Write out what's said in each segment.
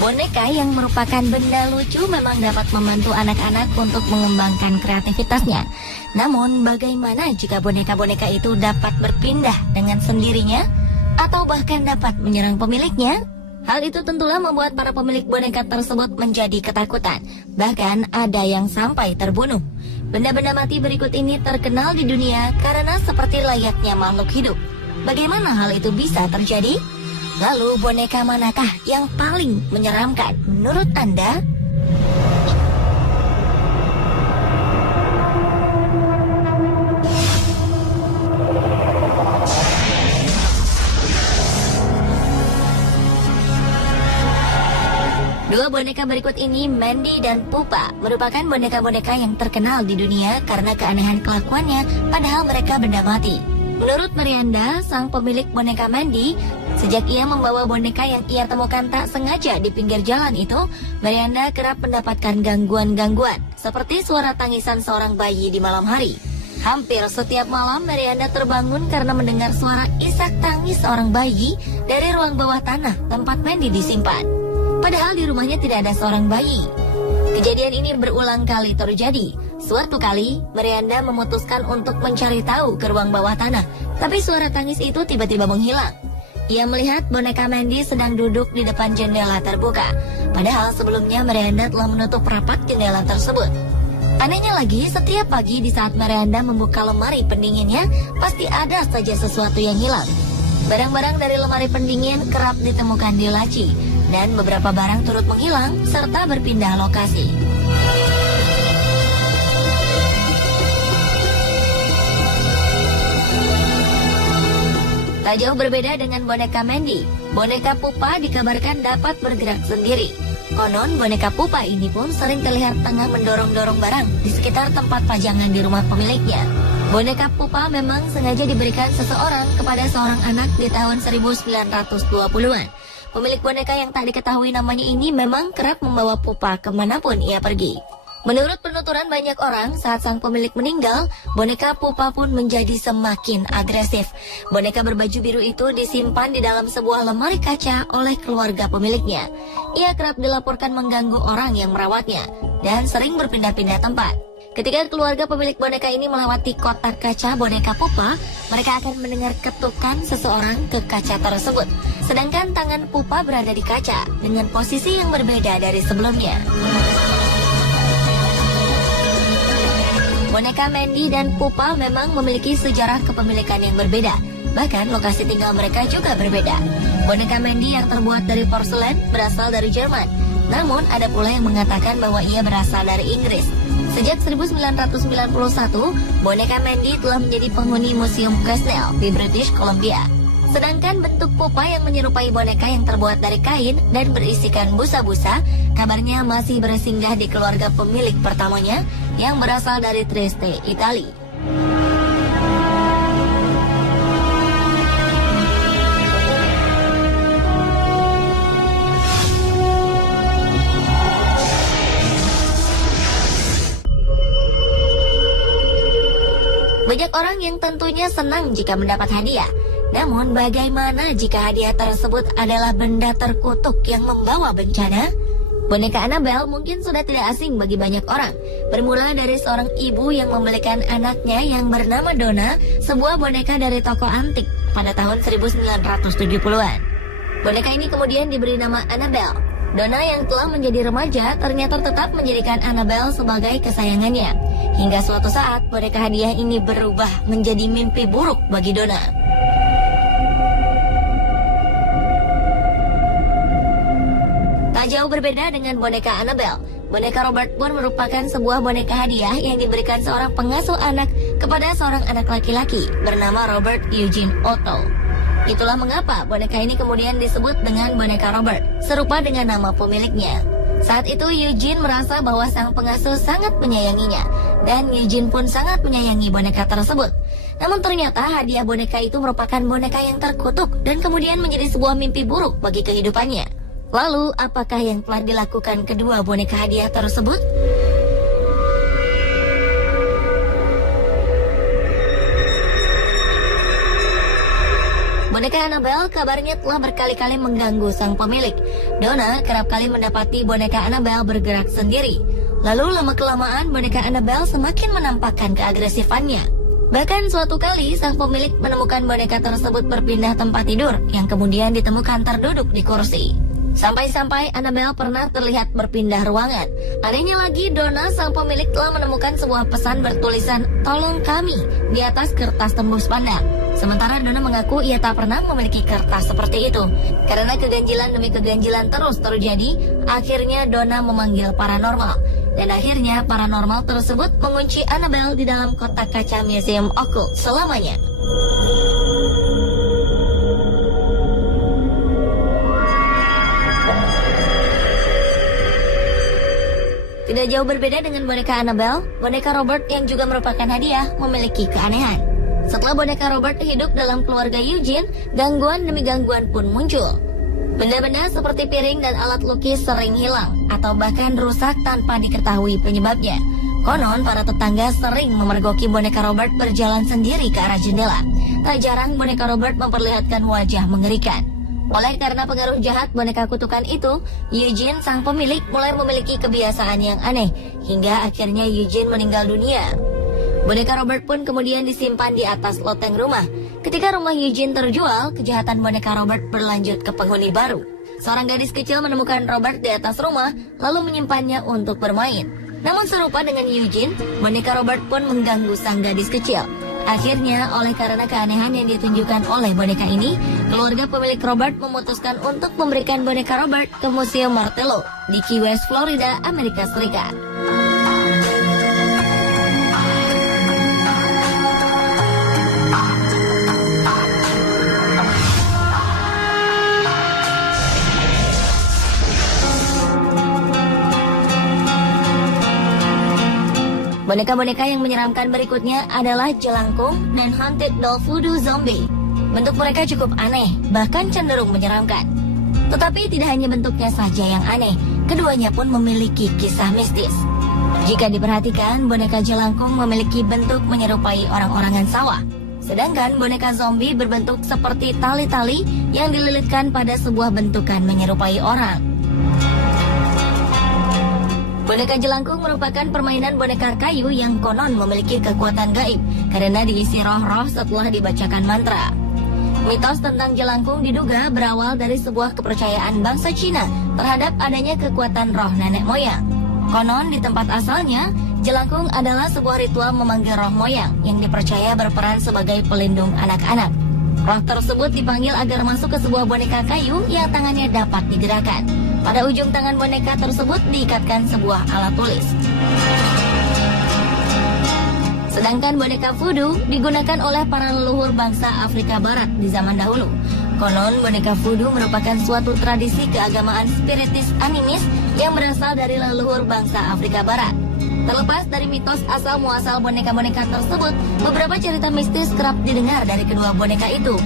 Boneka yang merupakan benda lucu memang dapat membantu anak-anak untuk mengembangkan kreativitasnya. Namun, bagaimana jika boneka-boneka itu dapat berpindah dengan sendirinya atau bahkan dapat menyerang pemiliknya? Hal itu tentulah membuat para pemilik boneka tersebut menjadi ketakutan. Bahkan ada yang sampai terbunuh. Benda-benda mati berikut ini terkenal di dunia karena seperti layaknya makhluk hidup. Bagaimana hal itu bisa terjadi? Lalu boneka manakah yang paling menyeramkan menurut Anda? Dua boneka berikut ini, Mandy dan Pupa, merupakan boneka-boneka yang terkenal di dunia karena keanehan kelakuannya padahal mereka benda mati. Menurut Miranda, sang pemilik boneka Mandy, sejak ia membawa boneka yang ia temukan tak sengaja di pinggir jalan itu, Miranda kerap mendapatkan gangguan-gangguan, seperti suara tangisan seorang bayi di malam hari. Hampir setiap malam, Miranda terbangun karena mendengar suara isak tangis seorang bayi dari ruang bawah tanah tempat Mandy disimpan. Padahal di rumahnya tidak ada seorang bayi. Kejadian ini berulang kali terjadi. Suatu kali, Miranda memutuskan untuk mencari tahu ke ruang bawah tanah, tapi suara tangis itu tiba-tiba menghilang. Ia melihat boneka Mandy sedang duduk di depan jendela terbuka. Padahal sebelumnya Miranda telah menutup rapat jendela tersebut. Anehnya lagi, setiap pagi di saat Miranda membuka lemari pendinginnya, pasti ada saja sesuatu yang hilang. Barang-barang dari lemari pendingin kerap ditemukan di laci, dan beberapa barang turut menghilang serta berpindah lokasi. Tak jauh berbeda dengan boneka Mandy, boneka Pupa dikabarkan dapat bergerak sendiri. Konon boneka Pupa ini pun sering terlihat tengah mendorong-dorong barang di sekitar tempat pajangan di rumah pemiliknya. Boneka Pupa memang sengaja diberikan seseorang kepada seorang anak di tahun 1920-an. Pemilik boneka yang tak diketahui namanya ini memang kerap membawa Pupa kemanapun ia pergi. Menurut penuturan banyak orang, saat sang pemilik meninggal, boneka Pupa pun menjadi semakin agresif. Boneka berbaju biru itu disimpan di dalam sebuah lemari kaca oleh keluarga pemiliknya. Ia kerap dilaporkan mengganggu orang yang merawatnya dan sering berpindah-pindah tempat. Ketika keluarga pemilik boneka ini melewati kotak kaca boneka Pupa, mereka akan mendengar ketukan seseorang ke kaca tersebut. Sedangkan tangan Pupa berada di kaca dengan posisi yang berbeda dari sebelumnya. Boneka Mandy dan Pupa memang memiliki sejarah kepemilikan yang berbeda. Bahkan lokasi tinggal mereka juga berbeda. Boneka Mandy yang terbuat dari porselen berasal dari Jerman. Namun ada pula yang mengatakan bahwa ia berasal dari Inggris. Sejak 1991, boneka Mandy telah menjadi penghuni Museum Quesnel di British Columbia. Sedangkan bentuk Pupa yang menyerupai boneka yang terbuat dari kain dan berisikan busa-busa, kabarnya masih bersinggah di keluarga pemilik pertamanya yang berasal dari Trieste, Italia. Banyak orang yang tentunya senang jika mendapat hadiah. Namun bagaimana jika hadiah tersebut adalah benda terkutuk yang membawa bencana? Boneka Annabelle mungkin sudah tidak asing bagi banyak orang. Bermula dari seorang ibu yang membelikan anaknya yang bernama Donna sebuah boneka dari toko antik pada tahun 1970-an. Boneka ini kemudian diberi nama Annabelle. Donna yang telah menjadi remaja ternyata tetap menjadikan Annabelle sebagai kesayangannya. Hingga suatu saat boneka hadiah ini berubah menjadi mimpi buruk bagi Donna. Tak jauh berbeda dengan boneka Annabelle, boneka Robert pun merupakan sebuah boneka hadiah yang diberikan seorang pengasuh anak kepada seorang anak laki-laki bernama Robert Eugene Otto. Itulah mengapa boneka ini kemudian disebut dengan boneka Robert, serupa dengan nama pemiliknya. Saat itu Eugene merasa bahwa sang pengasuh sangat menyayanginya, dan Eugene pun sangat menyayangi boneka tersebut. Namun ternyata hadiah boneka itu merupakan boneka yang terkutuk dan kemudian menjadi sebuah mimpi buruk bagi kehidupannya. Lalu, apakah yang telah dilakukan kedua boneka hadiah tersebut? Boneka Annabelle kabarnya telah berkali-kali mengganggu sang pemilik. Donna kerap kali mendapati boneka Annabelle bergerak sendiri. Lalu lama-kelamaan boneka Annabelle semakin menampakkan keagresifannya. Bahkan suatu kali sang pemilik menemukan boneka tersebut berpindah tempat tidur yang kemudian ditemukan terduduk di kursi. Sampai-sampai Annabelle pernah terlihat berpindah ruangan. Anehnya lagi, Donna sang pemilik telah menemukan sebuah pesan bertulisan "Tolong kami" di atas kertas tembus pandang. Sementara Donna mengaku ia tak pernah memiliki kertas seperti itu. Karena keganjilan demi keganjilan terus terjadi, akhirnya Donna memanggil paranormal. Dan akhirnya paranormal tersebut mengunci Annabelle di dalam kotak kaca Museum Occult selamanya. Tidak jauh berbeda dengan boneka Annabelle, boneka Robert yang juga merupakan hadiah memiliki keanehan. Setelah boneka Robert hidup dalam keluarga Eugene, gangguan demi gangguan pun muncul. Benda-benda seperti piring dan alat lukis sering hilang atau bahkan rusak tanpa diketahui penyebabnya. Konon, para tetangga sering memergoki boneka Robert berjalan sendiri ke arah jendela. Tak jarang boneka Robert memperlihatkan wajah mengerikan. Oleh karena pengaruh jahat boneka kutukan itu, Eugene sang pemilik mulai memiliki kebiasaan yang aneh, hingga akhirnya Eugene meninggal dunia. Boneka Robert pun kemudian disimpan di atas loteng rumah. Ketika rumah Eugene terjual, kejahatan boneka Robert berlanjut ke penghuni baru. Seorang gadis kecil menemukan Robert di atas rumah, lalu menyimpannya untuk bermain. Namun serupa dengan Eugene, boneka Robert pun mengganggu sang gadis kecil. Akhirnya, oleh karena keanehan yang ditunjukkan oleh boneka ini, keluarga pemilik Robert memutuskan untuk memberikan boneka Robert ke Museum Martello di Key West, Florida, Amerika Serikat. Boneka-boneka yang menyeramkan berikutnya adalah jelangkung dan haunted doll voodoo zombie. Bentuk mereka cukup aneh, bahkan cenderung menyeramkan. Tetapi tidak hanya bentuknya saja yang aneh, keduanya pun memiliki kisah mistis. Jika diperhatikan, boneka jelangkung memiliki bentuk menyerupai orang-orangan sawah. Sedangkan boneka zombie berbentuk seperti tali-tali yang dililitkan pada sebuah bentukan menyerupai orang. Boneka jelangkung merupakan permainan boneka kayu yang konon memiliki kekuatan gaib karena diisi roh-roh setelah dibacakan mantra. Mitos tentang jelangkung diduga berawal dari sebuah kepercayaan bangsa Cina terhadap adanya kekuatan roh nenek moyang. Konon di tempat asalnya, jelangkung adalah sebuah ritual memanggil roh moyang yang dipercaya berperan sebagai pelindung anak-anak. Roh tersebut dipanggil agar masuk ke sebuah boneka kayu yang tangannya dapat digerakkan. Pada ujung tangan boneka tersebut diikatkan sebuah alat tulis. Sedangkan boneka voodoo digunakan oleh para leluhur bangsa Afrika Barat di zaman dahulu. Konon boneka voodoo merupakan suatu tradisi keagamaan spiritis animis yang berasal dari leluhur bangsa Afrika Barat. Terlepas dari mitos asal-muasal boneka-boneka tersebut, beberapa cerita mistis kerap didengar dari kedua boneka itu.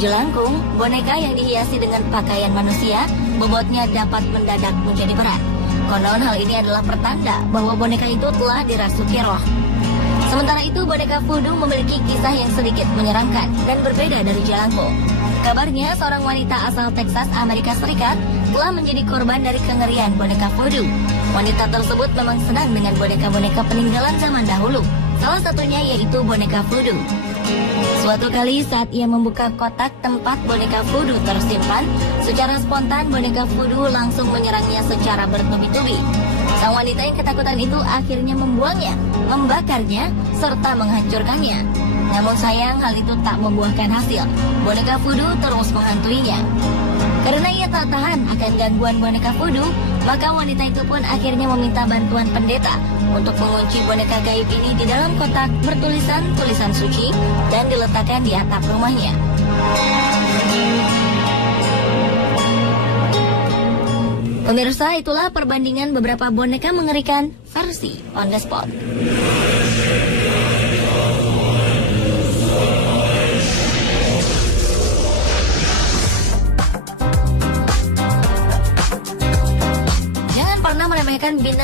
Jelangkung, boneka yang dihiasi dengan pakaian manusia, bobotnya dapat mendadak menjadi berat. Konon hal ini adalah pertanda bahwa boneka itu telah dirasuki roh. Sementara itu, boneka voodoo memiliki kisah yang sedikit menyeramkan dan berbeda dari jelangkung. Kabarnya, seorang wanita asal Texas, Amerika Serikat, telah menjadi korban dari kengerian boneka voodoo. Wanita tersebut memang senang dengan boneka-boneka peninggalan zaman dahulu. Salah satunya yaitu boneka voodoo. Suatu kali saat ia membuka kotak tempat boneka voodoo tersimpan, secara spontan boneka voodoo langsung menyerangnya secara bertubi-tubi. Sang wanita yang ketakutan itu akhirnya membuangnya, membakarnya, serta menghancurkannya. Namun sayang hal itu tak membuahkan hasil. Boneka voodoo terus menghantuinya. Karena ia tak tahan akan gangguan boneka voodoo, maka wanita itu pun akhirnya meminta bantuan pendeta untuk mengunci boneka gaib ini di dalam kotak bertulisan tulisan suci dan diletakkan di atap rumahnya. Pemirsa, itulah perbandingan beberapa boneka mengerikan versi On The Spot. Jangan pernah meremehkan bintang